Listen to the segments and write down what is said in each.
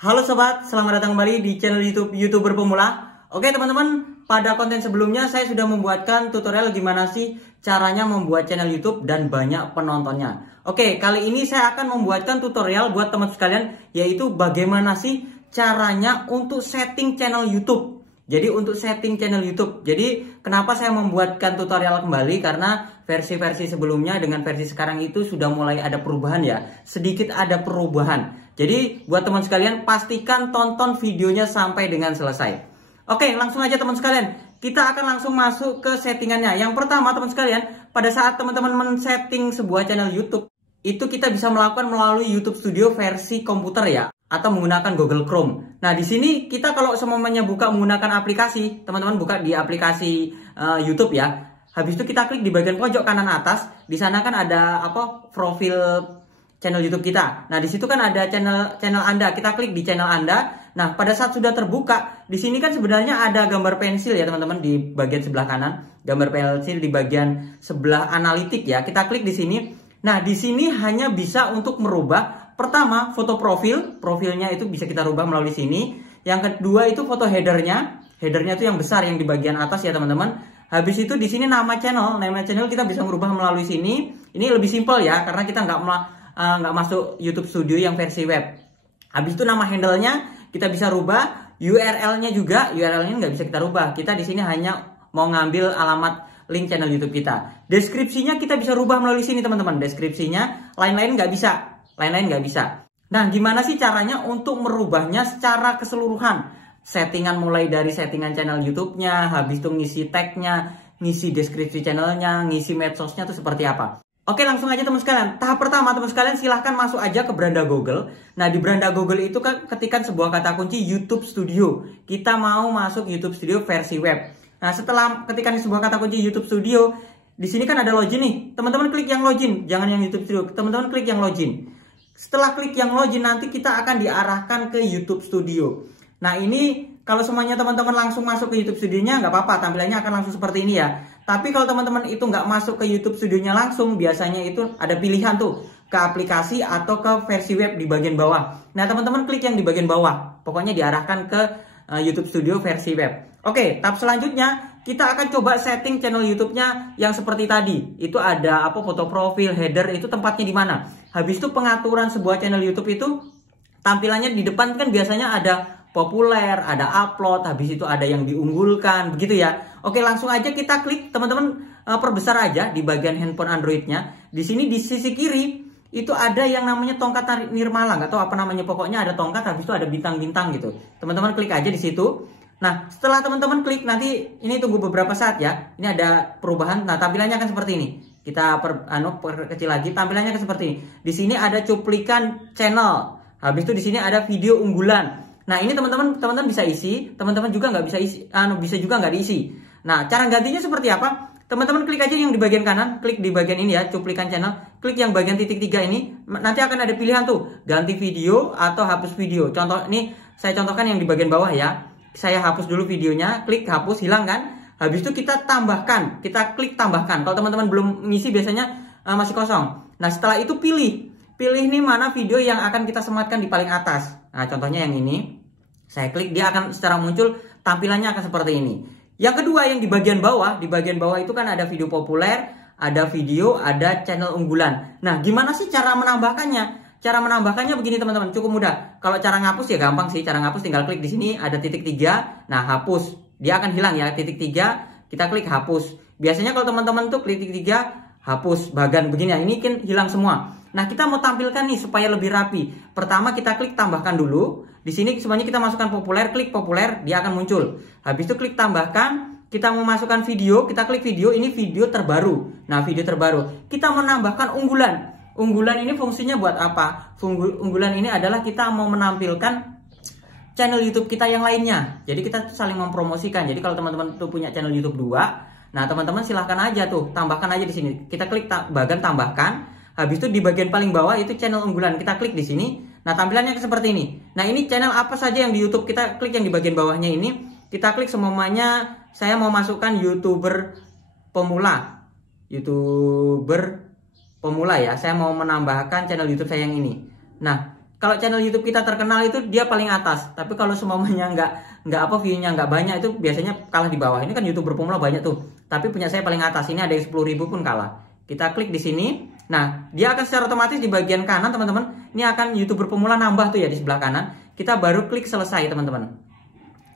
Halo sobat, selamat datang kembali di channel YouTube YouTuber Pemula. Oke teman-teman, pada konten sebelumnya saya sudah membuatkan tutorial gimana sih caranya membuat channel YouTube dan banyak penontonnya. Oke, kali ini saya akan membuatkan tutorial buat teman sekalian, yaitu bagaimana sih caranya untuk setting channel YouTube. Jadi untuk setting channel YouTube. Jadi kenapa saya membuatkan tutorial kembali? Karena versi-versi sebelumnya dengan versi sekarang itu sudah mulai ada perubahan ya. Sedikit ada perubahan. Jadi buat teman sekalian pastikan tonton videonya sampai dengan selesai. Oke, langsung aja teman sekalian. Kita akan langsung masuk ke settingannya. Yang pertama teman sekalian, pada saat teman-teman men-setting sebuah channel YouTube, itu kita bisa melakukan melalui YouTube Studio versi komputer ya, atau menggunakan Google Chrome. Nah, di sini kita kalau semuanya buka menggunakan aplikasi, teman-teman buka di aplikasi YouTube ya. Habis itu kita klik di bagian pojok kanan atas, di sana kan ada profil channel YouTube kita. Nah, di situ kan ada channel Anda. Kita klik di channel Anda. Nah, pada saat sudah terbuka, di sini kan sebenarnya ada gambar pensil ya, teman-teman, di bagian sebelah kanan. Gambar pensil di bagian sebelah analitik ya. Kita klik di sini. Nah, di sini hanya bisa untuk merubah pertama foto profilnya itu bisa kita rubah melalui sini. Yang kedua itu foto headernya itu yang besar yang di bagian atas ya, teman-teman. Habis itu di sini nama channel kita bisa merubah melalui sini. Ini lebih simpel ya, karena kita nggak masuk YouTube Studio yang versi web. Habis itu nama handle-nya kita bisa rubah, URL-nya juga, URL-nya nggak bisa kita rubah. Kita di sini hanya mau ngambil alamat link channel YouTube kita. Deskripsinya kita bisa rubah melalui sini, teman-teman. Deskripsinya, lain-lain nggak bisa. Nah, gimana sih caranya untuk merubahnya secara keseluruhan? Settingan mulai dari settingan channel YouTube-nya, habis itu ngisi tag-nya, ngisi deskripsi channelnya, ngisi medsosnya itu seperti apa? Oke, langsung aja teman sekalian. Tahap pertama teman sekalian silahkan masuk aja ke beranda Google. Nah, di beranda Google itu kan ketikkan sebuah kata kunci YouTube Studio. Kita mau masuk YouTube Studio versi web. Nah, setelah ketikkan sebuah kata kunci YouTube Studio, di sini kan ada login nih. Teman-teman klik yang login, jangan yang YouTube Studio. Teman-teman klik yang login. Setelah klik yang login, nanti kita akan diarahkan ke YouTube Studio. Nah, ini kalau semuanya teman-teman langsung masuk ke YouTube Studio-nya nggak apa-apa, tampilannya akan langsung seperti ini ya. Tapi kalau teman-teman itu nggak masuk ke YouTube Studio-nya langsung, biasanya itu ada pilihan tuh ke aplikasi atau ke versi web di bagian bawah. Nah, teman-teman klik yang di bagian bawah. Pokoknya diarahkan ke YouTube Studio versi web. Oke, tahap selanjutnya kita akan coba setting channel YouTube-nya yang seperti tadi. Itu ada foto profil, header, itu tempatnya di mana. Habis itu pengaturan sebuah channel YouTube itu tampilannya di depan kan biasanya ada populer, ada upload, habis itu ada yang diunggulkan, begitu ya. Oke, langsung aja kita klik, teman-teman perbesar aja di bagian handphone Android-nya. Di sini di sisi kiri itu ada yang namanya tongkat nirmala, nggak tahu apa namanya, pokoknya ada tongkat, habis itu ada bintang-bintang gitu. Teman-teman klik aja di situ. Nah, setelah teman-teman klik, nanti ini tunggu beberapa saat ya. Ini ada perubahan. Nah, tampilannya akan seperti ini. Kita perkecil lagi, tampilannya akan seperti ini. Di sini ada cuplikan channel. Habis itu di sini ada video unggulan. Nah, ini teman-teman bisa isi, teman-teman juga nggak bisa isi, bisa juga nggak diisi. Nah, cara gantinya seperti apa? Teman-teman klik aja yang di bagian kanan, klik di bagian ini ya, cuplikan channel, klik yang bagian titik 3 ini, nanti akan ada pilihan tuh, ganti video atau hapus video. Contoh ini saya contohkan yang di bagian bawah ya. Saya hapus dulu videonya, klik hapus, hilang kan? Habis itu kita tambahkan, kita klik tambahkan. Kalau teman-teman belum ngisi biasanya masih kosong. Nah, setelah itu pilih nih mana video yang akan kita sematkan di paling atas. Nah, contohnya yang ini. Saya klik, dia akan secara muncul tampilannya akan seperti ini. Yang kedua yang di bagian bawah itu kan ada video populer, ada video, ada channel unggulan. Nah, gimana sih cara menambahkannya? Cara menambahkannya begini teman-teman, cukup mudah. Kalau cara ngapus ya gampang sih, cara ngapus tinggal klik di sini ada titik 3. Nah, hapus. Dia akan hilang ya, titik 3, kita klik hapus. Biasanya kalau teman-teman tuh klik titik 3, hapus bagian begini ya, ini kan hilang semua. Nah, kita mau tampilkan nih supaya lebih rapi. Pertama kita klik tambahkan dulu. Di sini semuanya kita masukkan populer, klik populer, dia akan muncul. Habis itu klik tambahkan, kita mau masukkan video, kita klik video, ini video terbaru. Nah, video terbaru. Kita menambahkan unggulan. Unggulan ini fungsinya buat apa? Unggulan ini adalah kita mau menampilkan channel YouTube kita yang lainnya. Jadi kita saling mempromosikan. Jadi kalau teman-teman tuh punya channel YouTube 2, nah teman-teman silahkan aja tuh, tambahkan aja di sini. Kita klik bagian tambahkan. Habis itu di bagian paling bawah itu channel unggulan. Kita klik di sini. Nah, tampilannya seperti ini. Nah, ini channel apa saja yang di YouTube, kita klik yang di bagian bawahnya ini. Kita klik semuanya, saya mau masukkan YouTuber pemula. YouTuber pemula ya. Saya mau menambahkan channel YouTube saya yang ini. Nah, kalau channel YouTube kita terkenal itu dia paling atas. Tapi kalau semuanya nggak apa view-nya nggak banyak itu biasanya kalah di bawah. Ini kan YouTuber pemula banyak tuh. Tapi punya saya paling atas. Ini ada yang 10.000 pun kalah. Kita klik di sini. Nah, dia akan secara otomatis di bagian kanan teman-teman. Ini akan YouTuber pemula nambah tuh ya di sebelah kanan. Kita baru klik selesai teman-teman.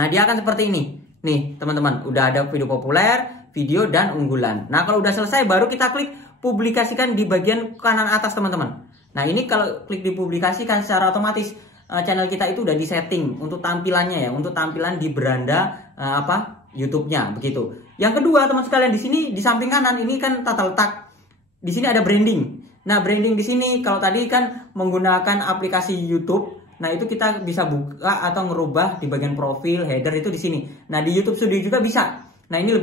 Nah, dia akan seperti ini. Nih teman-teman, udah ada video populer, video dan unggulan. Nah, kalau udah selesai baru kita klik publikasikan di bagian kanan atas teman-teman. Nah, ini kalau klik dipublikasikan secara otomatis channel kita itu udah disetting untuk tampilannya ya, untuk tampilan di beranda YouTube-nya begitu. Yang kedua, teman sekalian, di sini di samping kanan ini kan tata letak. Di sini ada branding. Nah, branding di sini kalau tadi kan menggunakan aplikasi YouTube. Nah, itu kita bisa buka atau ngerubah di bagian profil, header itu di sini. Nah, di YouTube Studio juga bisa. Nah, ini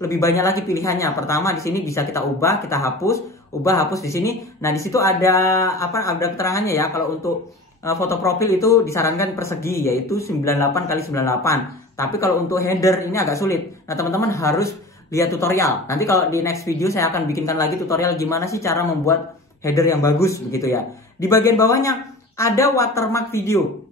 lebih banyak lagi pilihannya. Pertama di sini bisa kita ubah, kita hapus di sini. Nah, di situ ada ada keterangannya ya. Kalau untuk foto profil itu disarankan persegi yaitu 98 x 98. Tapi kalau untuk header ini agak sulit. Nah, teman-teman harus lihat tutorial. Nanti kalau di next video saya akan bikinkan lagi tutorial gimana sih cara membuat header yang bagus begitu ya. Di bagian bawahnya ada watermark video.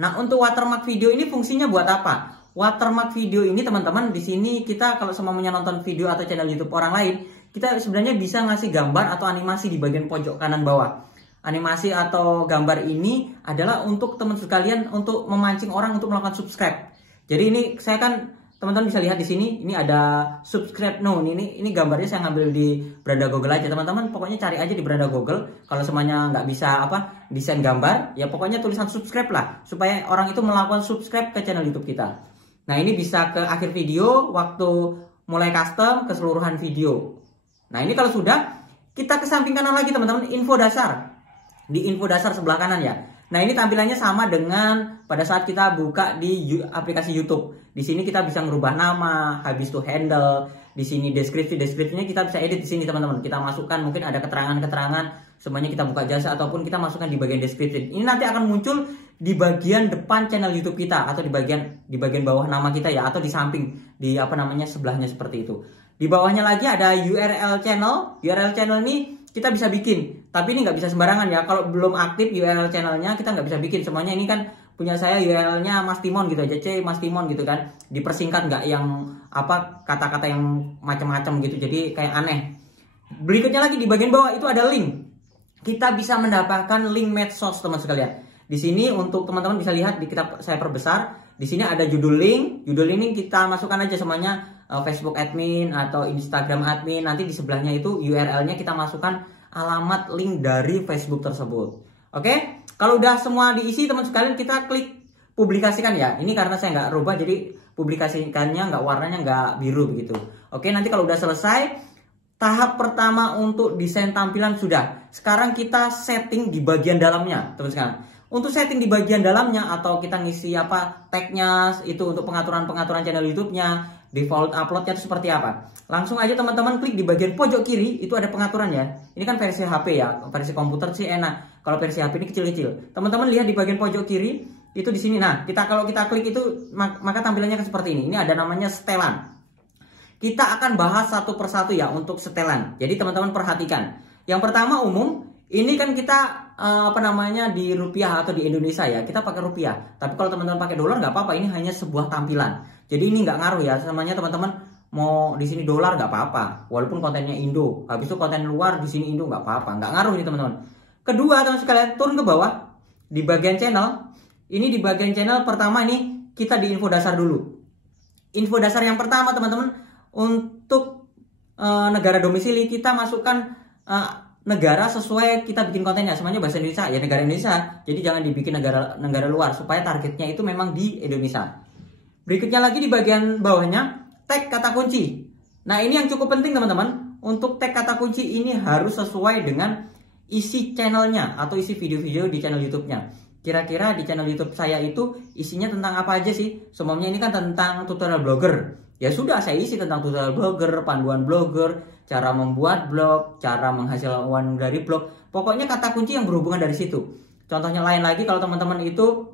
Nah, untuk watermark video ini fungsinya buat apa? Watermark video ini teman-teman, di sini kita kalau semuanya nonton video atau channel YouTube orang lain, kita sebenarnya bisa ngasih gambar atau animasi di bagian pojok kanan bawah. Animasi atau gambar ini adalah untuk teman sekalian untuk memancing orang untuk melakukan subscribe. Jadi ini saya kan teman-teman bisa lihat di sini, ini ada subscribe now. Ini gambarnya saya ngambil di beranda Google aja teman-teman. Pokoknya cari aja di beranda Google. Kalau semuanya nggak bisa desain gambar, ya pokoknya tulisan subscribe lah, supaya orang itu melakukan subscribe ke channel YouTube kita. Nah, ini bisa ke akhir video, waktu mulai custom, keseluruhan video. Nah, ini kalau sudah, kita ke samping kanan lagi teman-teman, info dasar. Di info dasar sebelah kanan ya. Nah, ini tampilannya sama dengan pada saat kita buka di aplikasi YouTube. Di sini kita bisa merubah nama, habis itu handle. Di sini deskripsinya kita bisa edit di sini teman-teman. Kita masukkan mungkin ada keterangan-keterangan, semuanya kita buka jasa ataupun kita masukkan di bagian deskripsi. Ini nanti akan muncul di bagian depan channel YouTube kita atau di bagian bawah nama kita ya, atau di samping di sebelahnya seperti itu. Di bawahnya lagi ada URL channel. URL channel ini kita bisa bikin, tapi ini nggak bisa sembarangan ya. Kalau belum aktif URL channelnya kita nggak bisa bikin. Semuanya ini kan punya saya URL-nya Mas Timon gitu aja, Mas Timon gitu kan. Dipersingkat, nggak yang kata-kata yang macam-macam gitu. Jadi kayak aneh. Berikutnya lagi di bagian bawah itu ada link. Kita bisa mendapatkan link medsos teman sekalian. Di sini untuk teman-teman bisa lihat saya perbesar. Di sini ada judul link. Judul ini kita masukkan aja semuanya. Facebook admin atau Instagram admin, nanti di sebelahnya itu URL-nya kita masukkan alamat link dari Facebook tersebut. Oke, kalau udah semua diisi teman sekalian, kita klik publikasikan ya. Ini karena saya nggak rubah, jadi publikasikannya warnanya nggak biru begitu. Oke, nanti kalau udah selesai, tahap pertama untuk desain tampilan sudah. Sekarang kita setting di bagian dalamnya teman sekalian. Untuk setting di bagian dalamnya atau kita ngisi tagnya itu untuk pengaturan channel YouTube-nya, default uploadnya itu seperti apa. Langsung aja teman-teman klik di bagian pojok kiri, itu ada pengaturan ya. Ini kan versi HP ya, versi komputer sih enak. Kalau versi HP ini kecil-kecil. Teman-teman lihat di bagian pojok kiri, itu di sini. Nah, kalau kita klik itu, maka tampilannya kan seperti ini. Ini ada namanya setelan. Kita akan bahas satu persatu ya untuk setelan. Jadi teman-teman perhatikan. Yang pertama umum, ini kan kita di rupiah atau di Indonesia ya, kita pakai rupiah. Tapi kalau teman-teman pakai dolar nggak apa-apa, ini hanya sebuah tampilan. Jadi ini nggak ngaruh ya, semuanya teman-teman mau di sini dolar nggak apa-apa, walaupun kontennya Indo. Habis itu konten luar di sini Indo nggak apa-apa, nggak ngaruh ini teman-teman. Kedua teman sekalian, turun ke bawah di bagian channel. Ini di bagian channel pertama ini kita di info dasar dulu. Info dasar yang pertama teman-teman, untuk negara domisili kita masukkan negara sesuai kita bikin kontennya, semuanya bahasa Indonesia ya, negara Indonesia. Jadi jangan dibikin negara luar supaya targetnya itu memang di Indonesia. Berikutnya lagi di bagian bawahnya tag kata kunci. Nah, ini yang cukup penting teman-teman. Untuk tag kata kunci ini harus sesuai dengan isi channelnya atau isi video-video di channel YouTube-nya. Kira-kira di channel YouTube saya itu isinya tentang apa aja sih? Semuanya ini kan tentang tutorial blogger. Ya sudah, saya isi tentang tutorial blogger, panduan blogger, cara membuat blog, cara menghasilkan uang dari blog. Pokoknya kata kunci yang berhubungan dari situ. Contohnya lain lagi kalau teman-teman itu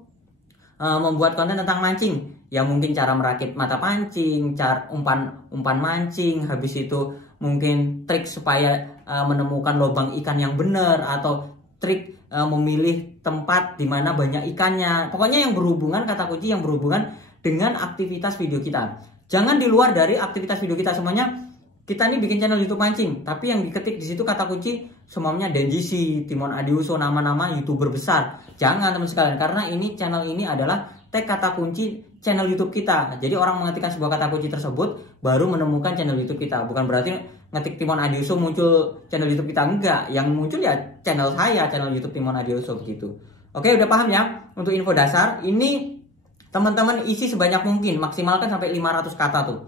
membuat konten tentang mancing, ya mungkin cara merakit mata pancing, cara umpan mancing, habis itu mungkin trik supaya menemukan lubang ikan yang benar, atau trik memilih tempat di mana banyak ikannya. Pokoknya yang berhubungan, kata kunci yang berhubungan dengan aktivitas video kita. Jangan di luar dari aktivitas video kita. Semuanya kita ini bikin channel YouTube mancing, tapi yang diketik di situ kata kunci semuanya Denjisi, Timon Adiuso, nama-nama YouTuber besar. Jangan teman sekalian, karena ini channel ini adalah tag kata kunci channel YouTube kita. Jadi orang mengetikkan sebuah kata kunci tersebut baru menemukan channel YouTube kita. Bukan berarti ngetik Timon Adiuso muncul channel YouTube kita, enggak. Yang muncul ya channel saya, channel YouTube Timon Adiuso begitu. Oke, udah paham ya? Untuk info dasar, ini teman-teman isi sebanyak mungkin, maksimalkan sampai 500 kata tuh.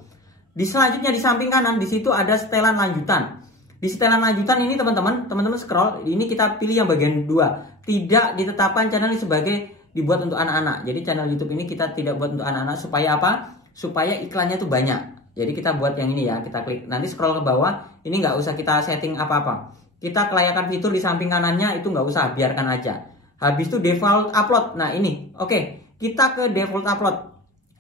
Di selanjutnya di samping kanan di situ ada setelan lanjutan. Di setelan lanjutan ini teman-teman scroll, ini kita pilih yang bagian 2. Tidak ditetapkan channel ini sebagai dibuat untuk anak-anak. Jadi channel YouTube ini kita tidak buat untuk anak-anak supaya apa? Supaya iklannya tuh banyak. Jadi kita buat yang ini ya, kita klik. Nanti scroll ke bawah, ini nggak usah kita setting apa-apa. Kita kelayakan fitur di samping kanannya itu nggak usah, biarkan aja. Habis itu default upload. Nah ini, oke, kita ke default upload.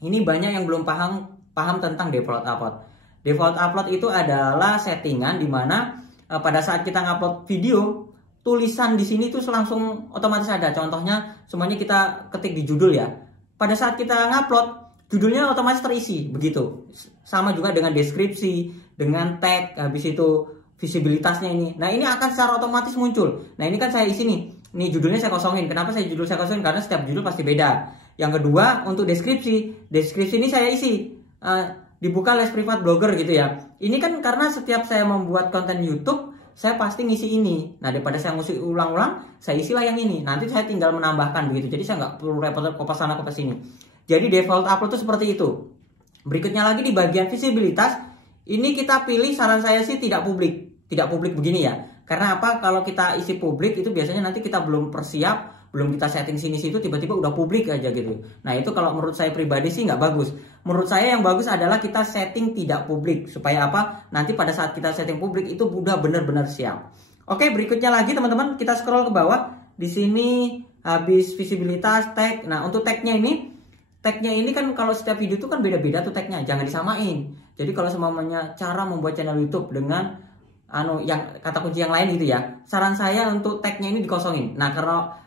Ini banyak yang belum paham tentang default upload. Default upload itu adalah settingan di mana pada saat kita ngupload video, tulisan di sini tuh langsung otomatis ada. Contohnya semuanya kita ketik di judul ya. Pada saat kita ngupload, judulnya otomatis terisi begitu. Sama juga dengan deskripsi, dengan tag, habis itu visibilitasnya ini. Nah, ini akan secara otomatis muncul. Nah, ini kan saya isi nih. Nih judulnya saya kosongin. Kenapa saya kosongin? Karena setiap judul pasti beda. Yang kedua, untuk deskripsi ini saya isi dibuka les privat blogger gitu ya. Ini kan karena setiap saya membuat konten YouTube, saya pasti ngisi ini. Nah, daripada saya ngisi ulang-ulang, saya isilah yang ini. Nanti saya tinggal menambahkan begitu. Jadi saya nggak perlu repot kopas sana kopas sini. Jadi default upload itu seperti itu. Berikutnya lagi di bagian visibilitas, ini kita pilih, saran saya sih tidak publik. Tidak publik begini ya. Karena apa? Kalau kita isi publik itu biasanya nanti kita belum persiap, belum kita setting sini situ, tiba-tiba udah publik aja gitu. Nah, itu kalau menurut saya pribadi sih nggak bagus. Menurut saya yang bagus adalah kita setting tidak publik. Supaya apa? Nanti pada saat kita setting publik itu udah benar-benar siap. Oke, berikutnya lagi teman-teman, kita scroll ke bawah. Di sini habis visibilitas, tag. Nah, untuk tagnya ini kan kalau setiap video itu kan beda-beda tuh tagnya. Jangan disamain. Jadi kalau semuanya cara membuat channel YouTube dengan yang kata kunci yang lain gitu ya. Saran saya untuk tagnya ini dikosongin. Nah,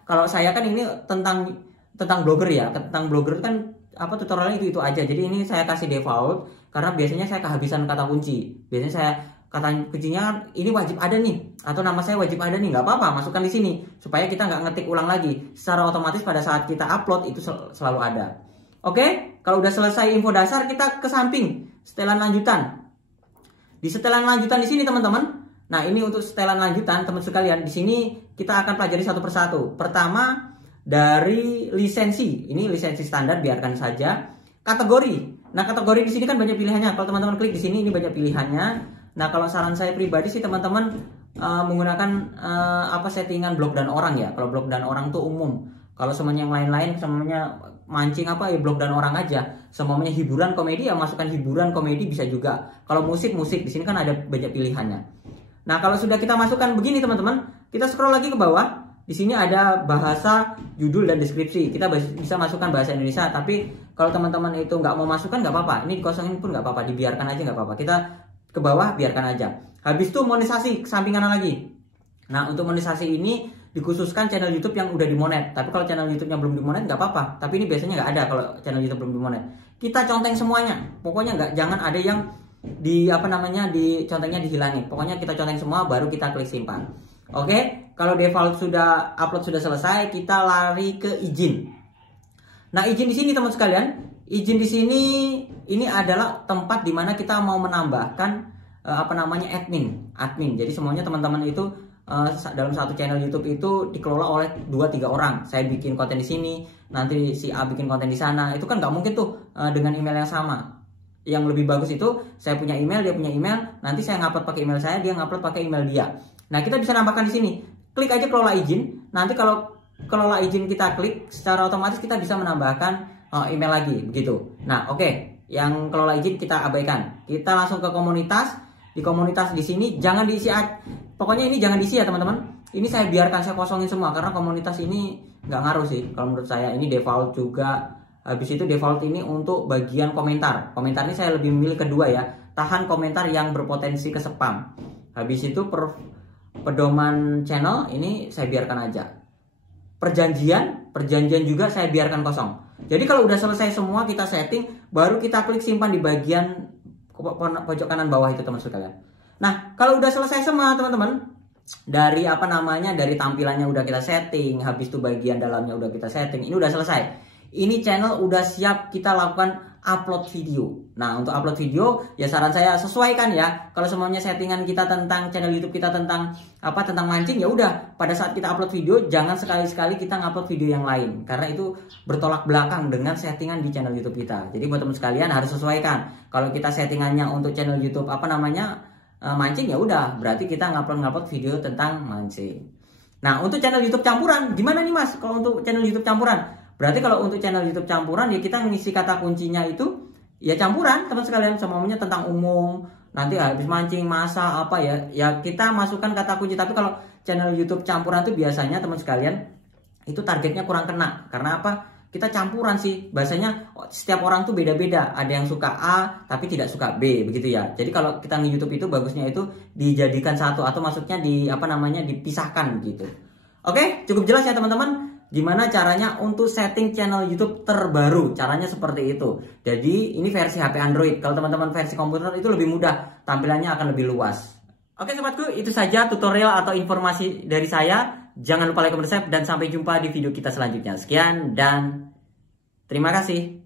kalau saya kan ini tentang blogger ya. Tentang blogger kan apa tutorialnya itu aja. Jadi ini saya kasih default karena biasanya saya kehabisan kata kunci. Biasanya saya kata kuncinya ini wajib ada nih, atau nama saya wajib ada nih, nggak apa-apa, masukkan di sini supaya kita nggak ngetik ulang lagi. Secara otomatis pada saat kita upload itu selalu ada. Oke, kalau udah selesai info dasar, kita ke samping setelan lanjutan. Di setelan lanjutan di sini teman-teman. Nah, ini untuk setelan lanjutan teman sekalian. Di sini kita akan pelajari satu persatu. Pertama dari lisensi. Ini lisensi standar, biarkan saja. Kategori. Nah, kategori di sini kan banyak pilihannya. Kalau teman-teman klik di sini ini banyak pilihannya. Nah, kalau saran saya pribadi sih teman-teman menggunakan settingan blog dan orang ya. Kalau blog dan orang tuh umum. Kalau semuanya yang lain-lain, semuanya mancing ya blog dan orang aja. Semuanya hiburan komedi ya masukkan hiburan komedi bisa juga. Kalau musik di sini kan ada banyak pilihannya. Nah, kalau sudah kita masukkan begini teman-teman, kita scroll lagi ke bawah. Di sini ada bahasa, judul dan deskripsi. Kita bisa masukkan bahasa Indonesia. Tapi kalau teman-teman itu nggak mau masukkan nggak apa-apa. Ini dikosongin pun nggak apa-apa, dibiarkan aja nggak apa-apa. Kita ke bawah biarkan aja. Habis itu monetisasi ke samping kanan lagi. Nah, untuk monetisasi ini dikhususkan channel YouTube yang udah dimonet. Tapi kalau channel YouTube-nya belum dimonet nggak apa-apa. Tapi ini biasanya nggak ada kalau channel YouTube belum dimonet. Kita conteng semuanya. Pokoknya jangan ada yang di contengnya dihilangin. Pokoknya kita conteng semua baru kita klik simpan. Oke, kalau default sudah upload sudah selesai, kita lari ke izin. Nah, izin di sini teman sekalian, izin di sini ini adalah tempat di mana kita mau menambahkan admin. Jadi semuanya teman-teman itu dalam satu channel YouTube itu dikelola oleh 2-3 orang. Saya bikin konten di sini, nanti si A bikin konten di sana. Itu kan nggak mungkin tuh dengan email yang sama. Yang lebih bagus itu saya punya email, dia punya email. Nanti saya ngupload pakai email saya, dia ngupload pakai email dia. Nah, kita bisa nambahkan di sini. Klik aja kelola izin. Nanti kalau kelola izin kita klik, secara otomatis kita bisa menambahkan email lagi begitu. Nah, oke. Yang kelola izin kita abaikan. Kita langsung ke komunitas. Di komunitas di sini jangan diisi. Pokoknya ini jangan diisi ya teman-teman. Ini saya biarkan, saya kosongin semua karena komunitas ini nggak ngaruh sih kalau menurut saya. Ini default juga. Habis itu default ini untuk bagian komentar. Komentar ini saya lebih memilih kedua ya. Tahan komentar yang berpotensi ke spam. Habis itu pedoman channel ini saya biarkan aja. perjanjian juga saya biarkan kosong. Jadi kalau udah selesai semua kita setting, baru kita klik simpan di bagian pojok kanan bawah itu teman sekalian. Nah, kalau udah selesai semua teman-teman, dari dari tampilannya udah kita setting, habis itu bagian dalamnya udah kita setting, ini udah selesai. Ini channel udah siap kita lakukan upload video. Nah, untuk upload video ya saran saya sesuaikan ya. Kalau semuanya settingan kita tentang channel YouTube kita tentang mancing, ya udah pada saat kita upload video jangan sekali-sekali kita ngupload video yang lain, karena itu bertolak belakang dengan settingan di channel YouTube kita. Jadi buat teman sekalian harus sesuaikan. Kalau kita settingannya untuk channel YouTube mancing, ya udah berarti kita ngupload video tentang mancing. Nah, untuk channel YouTube campuran gimana nih Mas? Kalau untuk channel YouTube campuran, berarti kalau untuk channel YouTube campuran ya kita ngisi kata kuncinya itu ya campuran teman sekalian, semuanya tentang umum. Nanti habis mancing, masak ya kita masukkan kata kunci. Tapi kalau channel YouTube campuran itu biasanya teman sekalian itu targetnya kurang kena. Karena apa? Kita campuran sih. Bahasanya setiap orang tuh beda-beda. Ada yang suka A tapi tidak suka B, begitu ya. Jadi kalau kita nge YouTube itu bagusnya itu dijadikan satu, atau maksudnya dipisahkan gitu. Oke, cukup jelas ya teman-teman. Gimana caranya untuk setting channel YouTube terbaru? Caranya seperti itu. Jadi ini versi HP Android. Kalau teman-teman versi komputer itu lebih mudah, tampilannya akan lebih luas. Oke sobatku, itu saja tutorial atau informasi dari saya. Jangan lupa like, comment, subscribe, dan sampai jumpa di video kita selanjutnya. Sekian dan terima kasih.